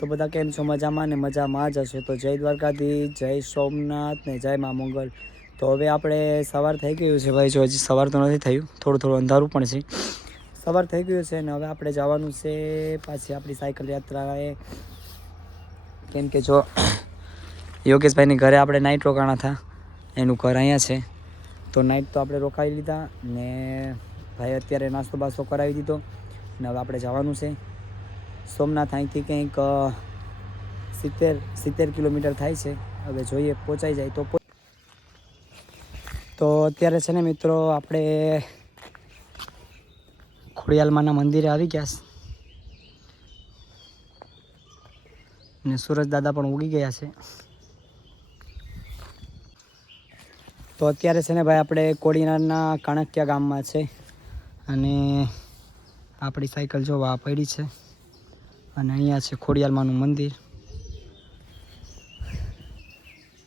તો બધા કેમ છો? મજામાં ને મજામાં જ હશે. તો જય દ્વારકાધીશ, જય સોમનાથ ને જય મા મંગલ. તો હવે આપણે સવાર થઈ ગયું છે ભાઈ. જો હજી સવાર તો નથી થયું, થોડું અંધારું પણ છે. સવાર થઈ ગયું છે ને હવે આપણે જવાનું છે પાછી આપણી સાયકલ યાત્રાએ. કેમ કે જો યોગેશભાઈની ઘરે આપણે નાઇટ રોકાણા હતા, એનું ઘર અહીંયા છે. તો નાઇટ તો આપણે રોકાવી લીધા ને ભાઈ અત્યારે નાસ્તો બાસ્તો કરાવી દીધો ને હવે આપણે જવાનું છે સોમનાથ. અહીંથી કંઈક 70 કિલોમીટર થાય છે. હવે જોઈએ પહોંચાઈ જાય તો અત્યારે છે ને મિત્રો આપણે ખોડિયાલમાના મંદિરે આવી ગયા છે ને સુરજ દાદા પણ ઉગી ગયા છે. તો અત્યારે છે ને ભાઈ આપણે કોડીનારના કાણકિયા ગામમાં છે અને આપણી સાયકલ જોવા પડી છે અને અહીંયા છે ખોડિયાલમાનું મંદિર.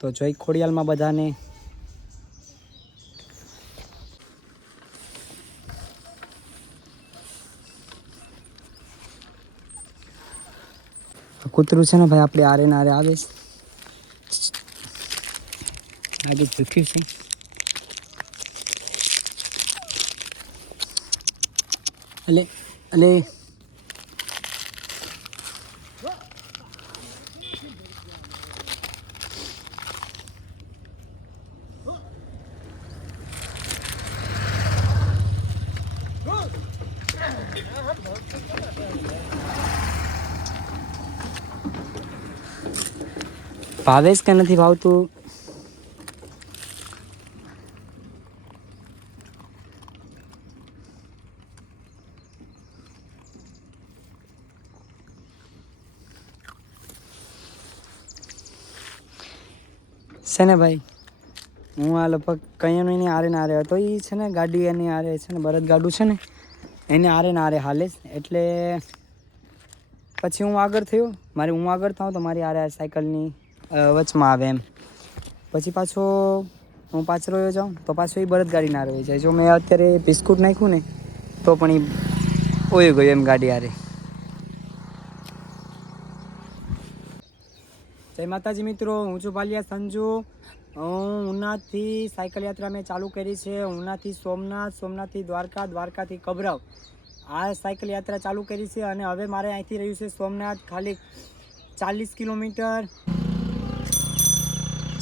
તો જય ખોડિયાલમાં બધાને. કૂતરું છે ને ભાઈ આપણે આરે નારે આવે છે, આગે ઝૂક્યું છે. અલે અલે ભાવેશ કે નથી ભાવતું? છે ને ભાઈ હું આ લગભગ કયાનું એની આરે ના આરે હતો. એ છે ને ગાડી એની આરે છે ને બળદ ગાડું છે ને એને આરે ના આરે હાલે એટલે પછી હું આગળ થયો. હું આગળ થાઉં તો મારી આરે સાયકલની વચમાં આવે એમ. પછી પાછો હું પાછળ રહ્યો જાઉં તો પાછો એ બળદ ગાડી ના રહી જાય. જો મેં અત્યારે બિસ્કુટ નાખ્યું ને તો પણ એ ઓય ગયું એમ ગાડી આરે. જય માતાજી મિત્રો, હું છું ભાલિયા સંજુ. હું ઉનાથી સાયકલ યાત્રા મેં ચાલુ કરી છે. ઉનાથી સોમનાથ, સોમનાથથી દ્વારકા, દ્વારકાથી કબરાવ આ સાયકલ યાત્રા ચાલુ કરી છે અને હવે મારે અહીંથી રહ્યું છે સોમનાથ ખાલી 40 કિલોમીટર.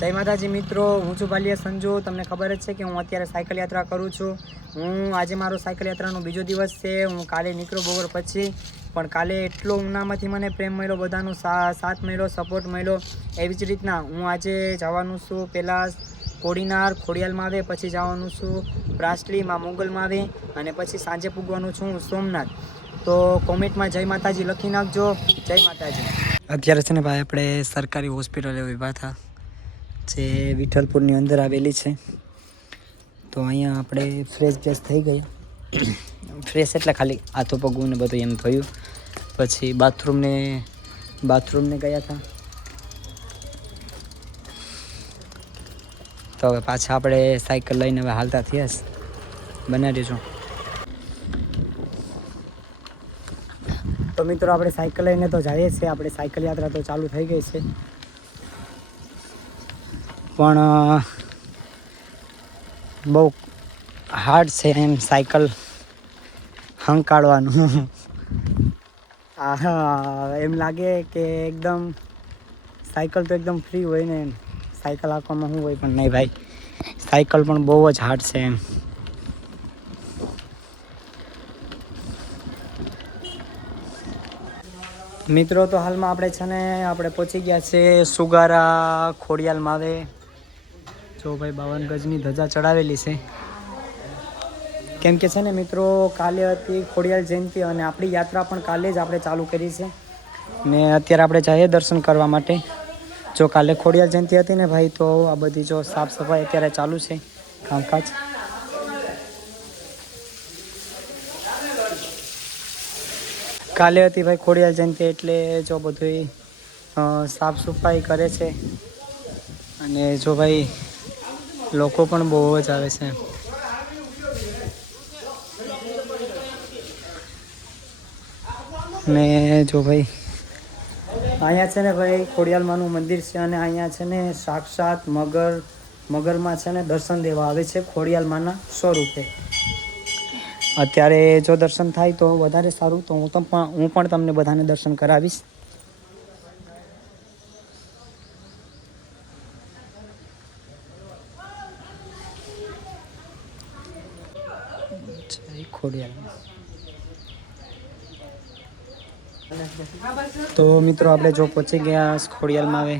જય માતાજી મિત્રો, હું છું ભાલિયા સંજુ. તમને ખબર જ છે કે હું અત્યારે સાયકલ યાત્રા કરું છું. આજે મારો સાયકલ યાત્રાનો બીજો દિવસ છે. હું કાલે નીકળ્યો બપોર પછી, પણ કાલે એટલો ઉનામાંથી મને પ્રેમ મળ્યો, બધાનો સાથ મળ્યો, સપોર્ટ મળ્યો. એવી જ રીતના હું આજે જવાનું છું. પહેલાં કોડીનાર ખોડિયાલમાં આવે, પછી જવાનું છું પ્રાસલી માં મોગલમાં આવે અને પછી સાંજે પૂગવાનું છું સોમનાથ. તો કોમેન્ટમાં જય માતાજી લખી નાખજો. જય માતાજી. અત્યારે છે ને ભાઈ આપણે સરકારી હોસ્પિટલે ઊભા હતા જે વિઠ્ઠલપુરની અંદર આવેલી છે. તો અહીંયા આપણે ફ્રેશ થઈ ગયા. ફ્રેશ એટલે ખાલી હાથો પગવું ને બધું એમ થયું. પછી બાથરૂમને ગયા હતા. તો હવે પાછા આપણે સાયકલ લઈને હવે હાલતા થયા છે. બનાવી દેજો. તો મિત્રો આપણે સાયકલ લઈને તો જઈએ છીએ. આપણે સાયકલ યાત્રા તો ચાલુ થઈ ગઈ છે, પણ બહુ હાર્ડ છે એમ સાયકલ હંકાળવાનું. એમ લાગે કે એકદમ સાયકલ તો એકદમ ફ્રી હોય ને, સાયકલ હાંકવામાં શું હોય, પણ નહીં ભાઈ, સાયકલ પણ બહુ જ હાર્ડ છે એમ. મિત્રો તો હાલમાં આપણે પહોંચી ગયા છે સુગારા ખોડિયાલમાં આવે. જો ભાઈ 52 ગજની ધજા ચડાવેલી છે. કેમ કે છે ને મિત્રો કાલે હતી ખોડિયાલ જયંતિ અને આપણી યાત્રા પણ કાલે જ આપણે ચાલુ કરી છે ને અત્યારે આપણે જઈએ દર્શન કરવા માટે. જો કાલે ખોડિયાલ જયંતિ હતી ને ભાઈ, તો આ બધી જો સાફ સફાઈ અત્યારે ચાલુ છે, કામકાજ. કાલે હતી ભાઈ ખોડિયાલ જયંતિ એટલે જો બધું સાફ સફાઈ કરે છે અને જો ભાઈ લોકો પણ બહુ જ આવે છે. ને જો ભાઈ અહીંયા છે ને ભાઈ ખોડિયાલમાનું મંદિર છે અને અહીંયા છે ને સાક્ષાત મગરમાં છે ને દર્શન દેવા આવે છે ખોડિયાલમાના સ્વરૂપે. અત્યારે જો દર્શન થાય તો વધારે સારું, તો હું પણ તમને બધાને દર્શન કરાવીશ. જય ખોડિયાલમાં. તો મિત્રો આપણે જો પહોંચી ગયા ખોડિયાલમાં. હવે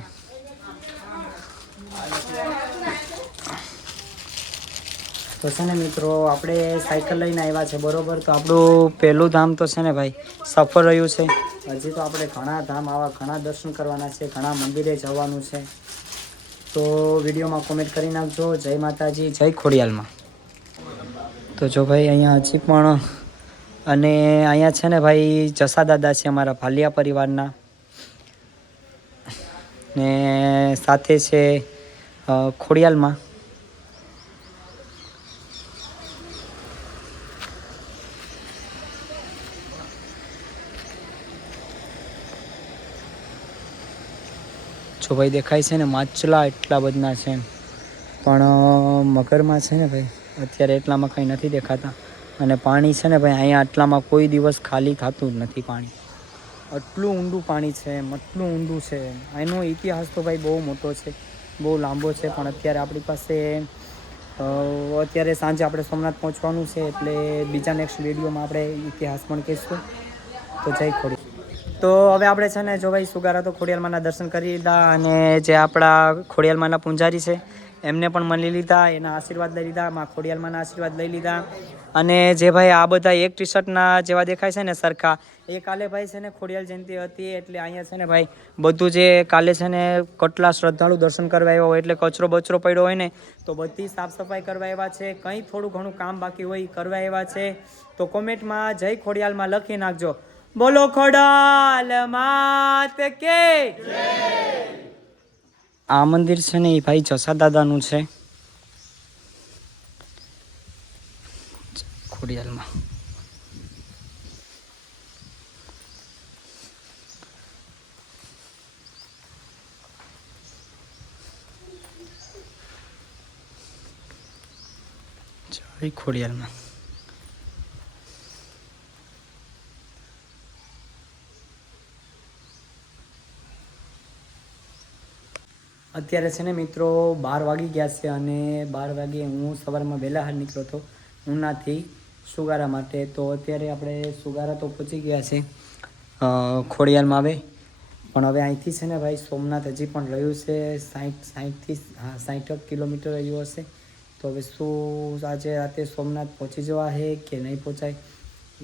તો છે ને મિત્રો આપણે સાયકલ લઈને આવ્યા છે બરોબર. તો આપણું પહેલું ધામ તો છે ને ભાઈ સફળ રહ્યું છે. હજી તો આપણે ઘણા ધામ આવા ઘણા દર્શન કરવાના છે, ઘણા મંદિરે જવાનું છે. તો વિડીયોમાં કોમેન્ટ કરી નાખજો. જય માતાજી, જય ખોડિયાલમાં. તો જો ભાઈ અહીંયા હજી પણ અને અહીંયા છે ને ભાઈ જસા દાદા છે અમારા ભાલિયા પરિવારના, ને સાથે છે ખોડિયાલમાં. જો ભાઈ દેખાય છે ને માછલા એટલા બધા છે, પણ મગરમાં છે ને ભાઈ અત્યારે એટલામાં કંઈ નથી દેખાતા. અને પાણી છે ને ભાઈ અહીંયા આટલામાં કોઈ દિવસ ખાલી થતું જ નથી પાણી. આટલું ઊંડું પાણી છે, આટલું ઊંડું છે. એનો ઇતિહાસ તો ભાઈ બહુ મોટો છે, બહુ લાંબો છે. પણ અત્યારે આપણી પાસે અત્યારે સાંજે આપણે સોમનાથ પહોંચવાનું છે, એટલે બીજા નેક્સ્ટ વિડીયોમાં આપણે ઇતિહાસ પણ કહીશું. તો જય ખોડિયાલ. તો હવે આપણે છે ને જો ભાઈ સુગારા તો ખોડિયાલમાના દર્શન કરી લીધા, અને જે આપણા ખોડિયાલમાના પૂંજારી છે એમને પણ મળી લીધા, એના આશીર્વાદ લઈ લીધા, માં ખોડિયાલમાના આશીર્વાદ લઈ લીધા. અને જે ભાઈ આ બધા એક ટી શર્ટના જેવા દેખાય છે ને સરખા, એ કાલે ભાઈ છે ને ખોડિયાલ જયંતિ હતી, એટલે અહીંયા છે ને ભાઈ બધું જે કાલે છે ને કેટલા શ્રદ્ધાળુ દર્શન કરવા આવ્યા હોય, એટલે કચરો બચરો પડ્યો હોય ને તો બધી સાફ સફાઈ કરવા આવ્યા છે. કંઈ થોડું ઘણું કામ બાકી હોય એ કરવા આવ્યા છે. તો કોમેન્ટમાં જય ખોડિયાલમાં લખી નાખજો. બોલો ખોડાલ માત કે જય. આ મંદિર છે ને એ ભાઈ જસા દાદાનું છે ખોડિયાલમાં. જય ખોડિયાલમાં. અત્યારે છે ને મિત્રો 12 વાગી ગયા છે, અને 12 વાગે હું સવારમાં વહેલા હાર નીકળ્યો હતો ઉનાથી સુગારા માટે. તો અત્યારે આપણે સુગારા તો પહોંચી ગયા છે ખોડિયાલમાં. હવે પણ હવે અહીંથી છે ને ભાઈ સોમનાથ હજી પણ રહ્યું છે 60 કિલોમીટર રહ્યું હશે. તો હવે શું આજે રાતે સોમનાથ પહોંચી જવા છે કે નહીં પહોંચાય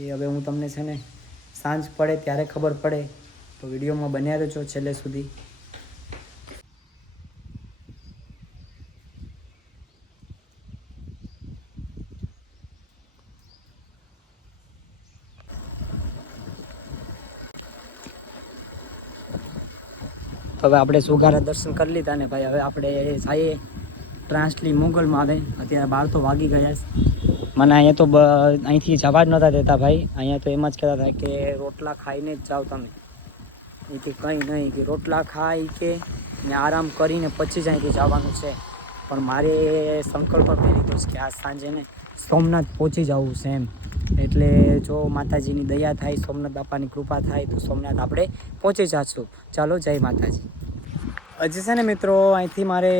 એ હવે હું તમને છે ને સાંજ પડે ત્યારે ખબર પડે. તો વિડીયોમાં બન્યા રહેજો છેલ્લે સુધી. હવે આપણે સુગારા દર્શન કરી લીધા ને ભાઈ હવે આપણે જઈએ ટ્રાન્સલી મુગલમાં. આવે અત્યારે 12 તો વાગી ગયા છે. મને અહીંયા તો અહીંથી જવા જ નહોતા દેતા ભાઈ. અહીંયા તો એમ જ કહેતા હતા કે રોટલા ખાઈને જ જાઓ તમે, અહીંથી કંઈ નહીં કે રોટલા ખાઈ કે ને આરામ કરીને પછી જ અહીંથી જવાનું છે. પણ મારે સંકલ્પ કરી લીધો છે કે આજ સાંજે ને સોમનાથ પહોંચી જવું છે એમ. એટલે જો માતાજીની દયા થાય, સોમનાથ બાપાની કૃપા થાય તો સોમનાથ આપણે પહોંચી જઈશું. ચાલો જય માતાજી. હજી છે ને મિત્રો અહીંથી મારે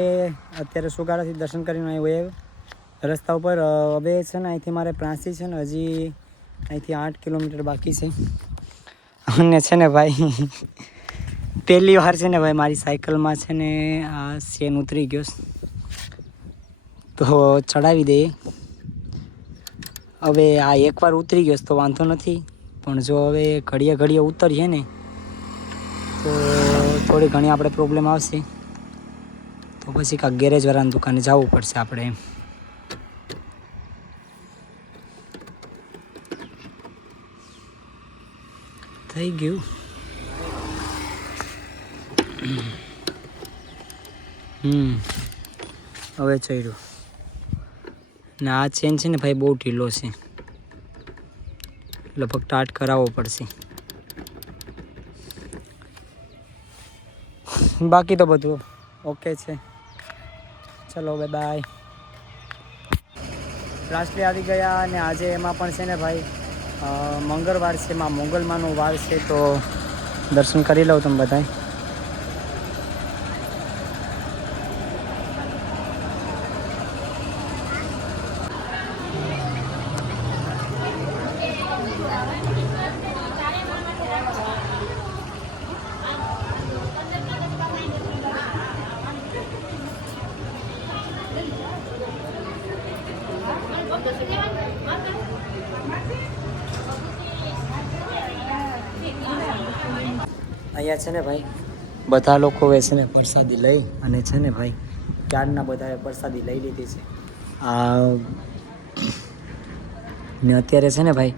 અત્યારે સુગારાથી દર્શન કરીને આવ્યો રસ્તા ઉપર. હવે છે ને અહીંથી મારે પ્રાંસી છે ને હજી અહીંથી 8 કિલોમીટર બાકી છે. અને છે ને ભાઈ પહેલી વાર છે ને ભાઈ મારી સાયકલમાં છે ને આ ચેન ઉતરી ગયો, તો ચડાવી દઈએ. હવે આ એકવાર ઉતરી ગયો તો વાંધો નથી, પણ જો હવે ઘડીએ ઉતરીએ ને તો થોડી ઘણી આપણે પ્રોબ્લેમ આવશે. તો પછી કાંઈક ગેરેજવાળાની દુકાને જવું પડશે આપણે એમ. થઈ ગયું. હવે ચડ્યું ને આ ચેન છે ને ભાઈ બહુ ઢીલો છે, લગભગ ટાટ કરાવવો પડશે. બાકી તો બધું ઓકે છે. ચલો બાય. રાસલી આવી ગયા અને આજે એમાં પણ છે ને ભાઈ મંગળવાર છે, એમાં મોગલમાંનો વાર છે, તો દર્શન કરી લઉં તમે બધાય. અહીંયા છે ને ભાઈ બધા લોકોએ છે ને પ્રસાદી લઈ અને છે ને ભાઈ ક્યારના બધાએ પ્રસાદી લઈ લીધી છે. ને અત્યારે છે ને ભાઈ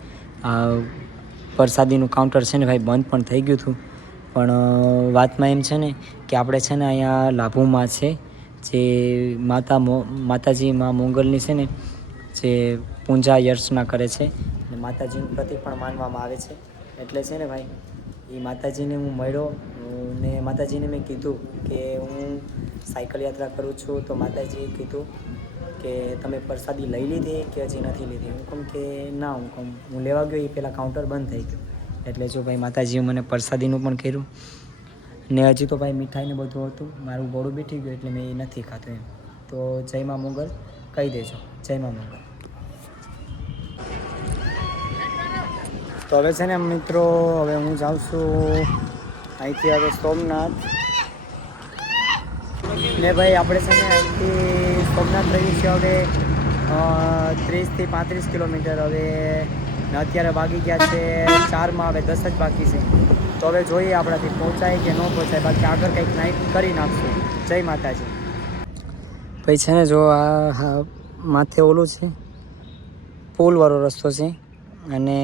પ્રસાદીનું કાઉન્ટર છે ને ભાઈ બંધ પણ થઈ ગયું હતું. પણ વાતમાં એમ છે ને કે આપણે છે ને અહીંયા લાભુમાં છે જે માતાજી માં મોગલની છે ને જે પૂજા અર્ચના કરે છે અને માતાજીનું પ્રતિક પણ માનવામાં આવે છે. એટલે છે ને ભાઈ એ માતાજીને હું મળ્યો ને માતાજીને મેં કીધું કે હું સાયકલ યાત્રા કરું છું, તો માતાજીએ કીધું કે તમે પ્રસાદી લઈ લીધી કે હજી નથી લીધી. હું કહું કે ના, હું લેવા ગયો એ પહેલાં કાઉન્ટર બંધ થઈ ગયું. એટલે જો ભાઈ માતાજીએ મને પ્રસાદીનું પણ કર્યું ને હજી તો ભાઈ મીઠાઈને બધું હતું, મારું ગળું બેઠી ગયું એટલે મેં એ નથી ખાધું એમ. તો જય માં મોગલ કહી દેજો, જય માં મોગલ. તો હવે છે ને મિત્રો, હવે હું જાઉં છું અહીંથી હવે સોમનાથ. ને ભાઈ આપણે છે ને અહીંથી સોમનાથ રહીએ છીએ હવે 30 થી 35 કિલોમીટર. હવે અત્યારે વાગી ગયા છે 4માં, હવે 10 જ બાકી છે. તો હવે જોઈએ આપણાથી પહોંચાય કે ન પહોંચાય, બાકી આગળ કંઈક નાઇટ કરી નાખશું. જય માતાજી. ભાઈ છે ને જો આ માથે ઓલું છે પુલવાળો રસ્તો છે અને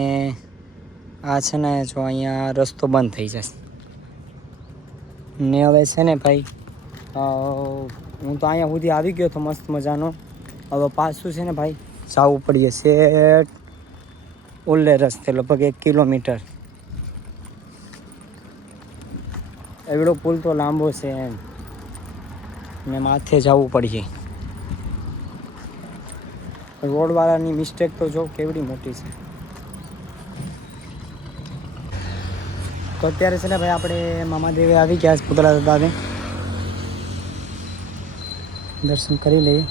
આ છે ને જો અહીંયા રસ્તો બંધ થઈ જશે ને હવે છે ને ભાઈ હું તો અહીંયા સુધી આવી ગયો હતો મસ્ત મજાનો. હવે પાછું છે ને ભાઈ જવું પડીએ છે ઓલે રસ્તે લગભગ 1 કિલોમીટર. એવડો પુલ તો લાંબો છે એમ ને માથે જવું પડીએ. રોડવાળાની મિસ્ટેક તો જો કેવડી મોટી છે. તો અત્યારે છે ને ભાઈ આપણે મામાદેવે આવી ગયા છે, પુતળા દાદાને દર્શન કરી લઈએ.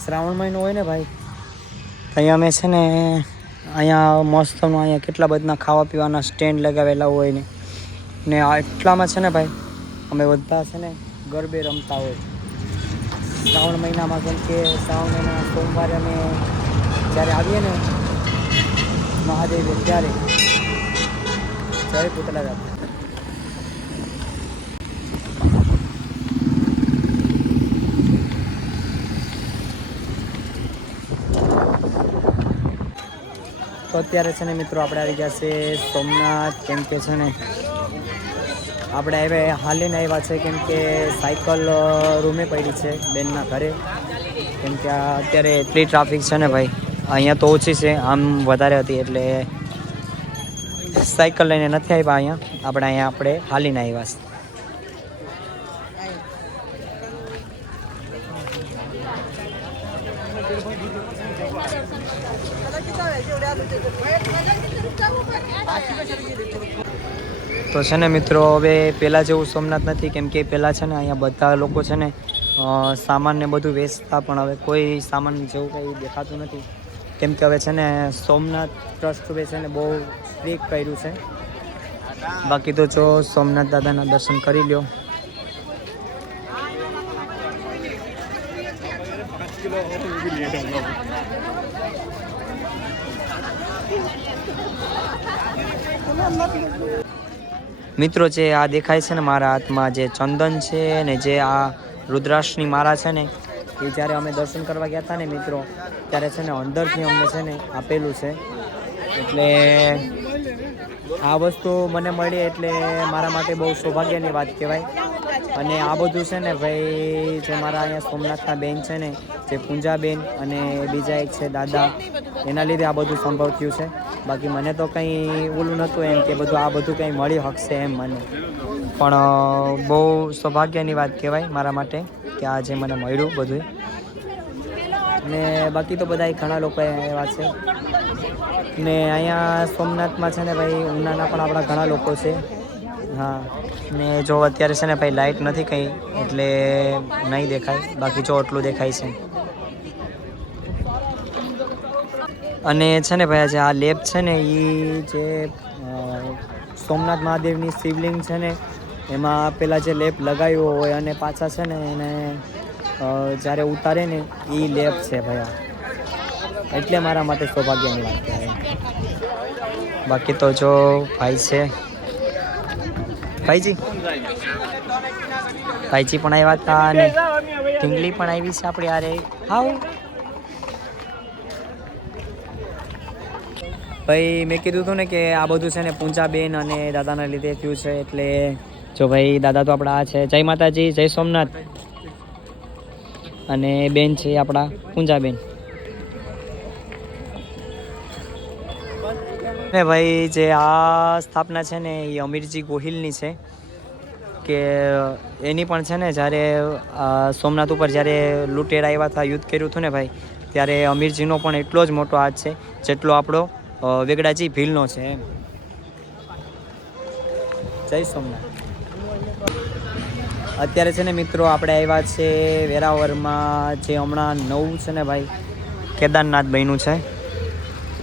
શ્રાવણ મહિનો હોય ને ભાઈ, અહીંયા અમે છે ને અહીંયા મસ્તનું અહીંયા કેટલા બધા ખાવા પીવાના સ્ટેન્ડ લગાવેલા હોય ને એટલામાં છે ને ભાઈ અમે બધા છે ને ગરબે રમતા હોય શ્રાવણ મહિનામાં. કેમ કે શ્રાવણ મહિનાના સોમવારે અમે જ્યારે આવીએ ને મહાદેવ ત્યારે જય પુતળા દાદા. તો અત્યારે છે ને મિત્રો આપણે આવી ગયા છે સોમનાથ. કેમ કે છે ને આપણે હવે હાલીને આવ્યા છે, કેમ કે સાયકલ રૂમે પડી છે બેનના ઘરે. કેમ કે અત્યારે એટલી ટ્રાફિક છે ને ભાઈ, અહીંયા તો ઓછી છે, આમ વધારે હતી એટલે સાયકલ લઈને નથી આવ્યા અહીંયા. આપણે હાલીને આવ્યા છે. તો છે ને મિત્રો હવે પહેલાં જેવું સોમનાથ નથી. કેમ કે પહેલાં છે ને અહીંયા બધા લોકો છે ને સામાન ને બધું વેચતા, પણ હવે કોઈ સામાન જેવું કંઈ દેખાતું નથી. કેમ કે હવે છે ને સોમનાથ ટ્રસ્ટ છે ને બહુ સ્ટ્રીક કર્યું છે. બાકી તો જો સોમનાથ દાદાના દર્શન કરી લ્યો. મિત્રો જે આ દેખાય છે ને મારા હાથમાં જે ચંદન છે ને જે આ રુદ્રાક્ષની માળા છે ને, એ જ્યારે અમે દર્શન કરવા ગયા હતા ને મિત્રો, ત્યારે છે ને અંદરથી અમને છે ને આપેલું છે. એટલે આ વસ્તુ મને મળી એટલે મારા માટે બહુ સૌભાગ્યની વાત કહેવાય. અને આ બધું છે ને ભાઈ જે મારા અહીંયા સોમનાથના બેન છે ને જે પૂંજાબેન અને બીજા એક છે દાદા, એના લીધે આ બધું સંભવ થયું છે. બાકી મને તો કંઈ ઓલું નહોતું એમ કે બધું આ બધું કંઈ મળી શકશે એમ મને, પણ બહુ સૌભાગ્યની વાત કહેવાય મારા માટે કે આ જે મને મળ્યું બધું. ને બાકી તો બધા ઘણા લોકો એવા છે ને અહીંયા સોમનાથમાં છે ને ભાઈ ઉનાના પણ આપણા ઘણા લોકો છે. હા, ને જો અત્યારે છે ને ભાઈ લાઇટ નથી કંઈ એટલે નહીં દેખાય, બાકી જો એટલું દેખાય છે. અને છે ને ભાઈ આજે આ લેબ છે ને એ જે સોમનાથ મહાદેવની શિવલિંગ છે ને એમાં પેલા જે લેપ લગાવ્યો હોય અને પાછા છે ને એને જ્યારે ઉતારે ને એ લેપ છે ભાઈ, એટલે મારા માટે સૌભાગ્યની વાત કહેવાય. બાકી તો જો ભાઈ છે, ભાઈજી પણ આવ્યા હતા અને ઢીંગલી પણ આવી છે આપણે યારે. હાઉ ભાઈ મેં કીધું હતું ને કે આ બધું છે ને પૂંજાબેન અને દાદાના લીધે થયું છે. એટલે જો ભાઈ દાદા તો આપણા આ છે, જય માતાજી, જય સોમનાથ. અને બેન છે આપણા પૂંજાબેન. ને ભાઈ જે આ સ્થાપના છે ને એ અમીરજી ગોહિલની છે કે એની પણ છે ને જ્યારે સોમનાથ ઉપર જ્યારે લૂંટેરા આવ્યા હતા, યુદ્ધ કર્યું હતું ને ભાઈ, ત્યારે અમીરજીનો પણ એટલો જ મોટો હાથ છે જેટલો આપણો વેગડાજી ભીલનો છે એમ. જય સોમનાથ. અત્યારે છે ને મિત્રો આપણે આવ્યા છે વેરાવળમાં, જે હમણાં નવું છે ને ભાઈ કેદારનાથ બન્યું છે,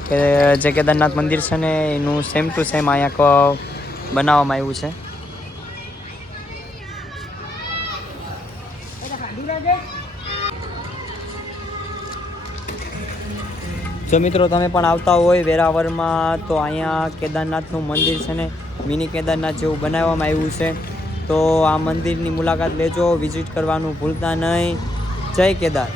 કે જે કેદારનાથ મંદિર છે ને એનું સેમ ટુ સેમ અહીંયા બનાવવામાં આવ્યું છે. જો મિત્રો તમે પણ આવતા હોય વેરાવળમાં તો અહીંયા કેદારનાથનું મંદિર છે ને મિની કેદારનાથ જેવું બનાવવામાં આવ્યું છે, તો આ મંદિરની મુલાકાત લેજો, વિઝિટ કરવાનું ભૂલતા નહીં. જય કેદાર.